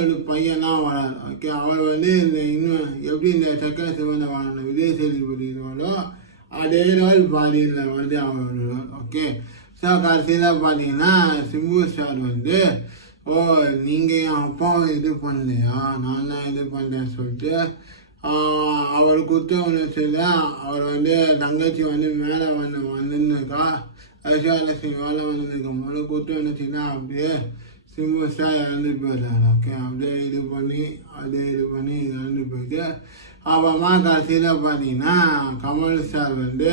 ஒரு பையன்லாம் வராரு. ஓகே, அவர் வந்து இந்த இன்னும் எப்படி இந்த சக்கர சிவந்த வாங்கின விஜய் சேதுபதி ரோலோ அதே ரோல் பாதியில் வருது அவர் ரோல். ஓகே, ஸோ கடைசியில் பார்த்தீங்கன்னா சிம்பு சார் வந்து நீங்கள் என் அப்பாவை இது பண்ணலையா, நான் தான் இது பண்ணுறேன்னு சொல்லிட்டு அவர் குத்த உணர்ச்சியில் அவர் வந்து தங்கச்சி வந்து மேலே வந்துருக்கா ஐஸ்வர்யலட்சுமி வேலை வந்துருக்கும் போது குத்த உணர்ச்சின்னா அப்படியே சிம்பு சார் இறந்து போயிட்டார். ஓகே, அப்படியே இது பண்ணி இறந்து போயிட்டு அப்புறமா கடைசியில் பார்த்தீங்கன்னா கமல் சார் வந்து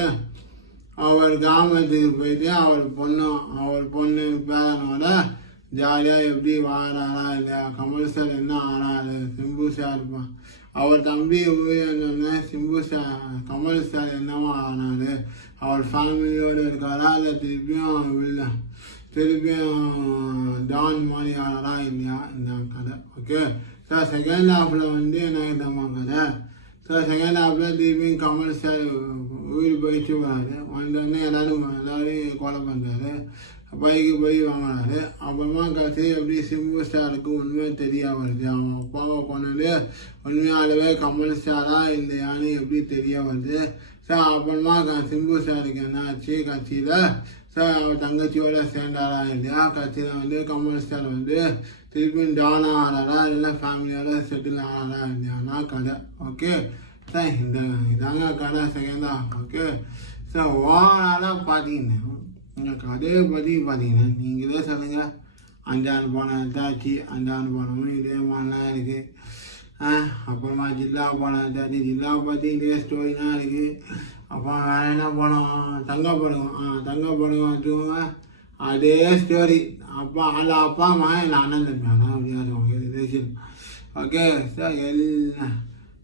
அவர் கிராமத்துக்கு போயிட்டு அவர் பொண்ணு பேரனோட ஜாலியாக எப்படி வாழறாரா இல்லையா, கமல் சார் என்ன ஆறாரு, சிம்பு சார் அவர் தம்பி சொன்ன சிம்பு சார் கமல் சார் என்னவோ ஆனாரு, அவர் ஃபேமிலியோடு இருக்காரா இல்லை திருப்பியும் டான் மாதிரி ஆனாரா இல்லையா இந்த கதை. ஓகே, சார் செகண்ட் ஹாஃபில் வந்து என்ன கதை. ஸோ செகண்ட் ஹாஃபில் திருப்பியும் கமல் சார் உயிர் போயிட்டு வராரு. வந்தோடனே எல்லாரையும் கொலை பண்ணுறாரு, பைக்கு போய் வாங்கினாரு. அப்புறமா கடைசி எப்படி சிம்பு ஸ்டாருக்கு உண்மை தெரிய வருது, அவன் அப்பாவை கொண்டு உண்மையாகவே கமல் ஸ்டாரா இல்லையான்னு எப்படி தெரிய வருது. ஸோ அப்புறமா சிம்பு ஸ்டாருக்கு என்ன ஆச்சு கட்சியில், ஸோ அவர் தங்கச்சியோட சேர்ந்தாரா இல்லையா, கட்சியில் வந்து கமல் ஸ்டார் வந்து திருப்பியும் டான் ஆகிறாரா இல்லை ஃபேமிலியோட செட்டில் ஆகிறாரா இல்லையானா கதை. ஓகே, சார் இதாங்க கதை செகண்டா. ஓகே, ஸோ ஓவராலாக பார்த்தீங்கன்னா உங்கள் கதையை பற்றி பார்த்தீங்கன்னா நீங்களே சொல்லுங்கள். அஞ்சாண்டு போன எடுத்தாச்சு, அஞ்சாண்டு போனமும் இதே மாதிரிலாம் இருக்குது. அப்புறமா ஜில்லா போன எடுத்தாச்சு, ஜில்லா பற்றி இதே ஸ்டோரிலாம் இருக்குது. அப்புறம் வேறு என்ன போனோம், தங்கப்படுவோம் வச்சுக்கோங்க, அதே ஸ்டோரி. அதில் அப்பா மகன் அண்ணன் தம்பியானா அப்படின்னா சொல்லுவாங்க ரிலேஷன். ஓகே சார், எல்லாம்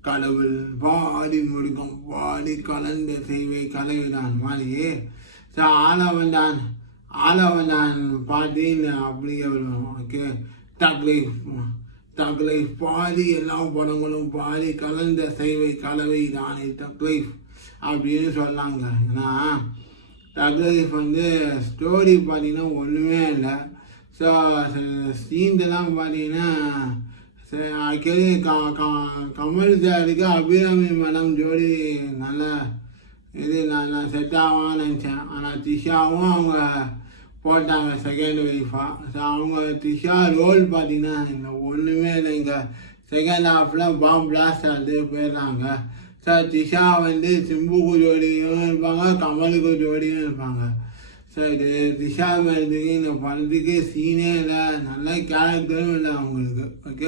கடவுள் பாடி முடிக்கும், பாடி கலந்த செய்வை கலவிடான் மாதிரி ஸோ ஆளவந்தான் பாடி அப்படியே வருவோம். ஓகே, தக் லைஃப் பாதி எல்லா படங்களும் பாதி கலந்த செய்வை கலவை தானே தக் லைஃப் அப்படின்னு சொல்லாங்க. ஏன்னா தக் லைஃப் வந்து ஸ்டோரி பார்த்தீங்கன்னா ஒன்றுமே இல்லை. ஸோ சீன்லாம் பார்த்தீங்கன்னா ஆக்சுவலி கமல் சாருக்கு அபிராமி மேடம் ஜோடி நல்லா நல்லா செட் ஆகும்னு நினச்சேன். ஆனால் திஷாவும் அவங்க போட்டாங்க செகண்ட் ஒய்ஃபாக. ஸோ அவங்க திஷா ரோல் பார்த்தீங்கன்னா இங்கே ஒன்றுமே இல்லை. இங்கே செகண்ட் ஹாஃபில் பாம்பு பிளாஸ்ட் ஆகிட்டு போயிடுறாங்க. ஸோ திஷா வந்து சிம்புக்கு ஜோடியும் இருப்பாங்க, கமலுக்கு ஜோடியும் இருப்பாங்க. ஸோ இது திஷா மேலத்துக்கு இந்த படத்துக்கு சீனே இல்லை, நல்ல கேரக்டரும் இல்லை அவங்களுக்கு. ஓகே.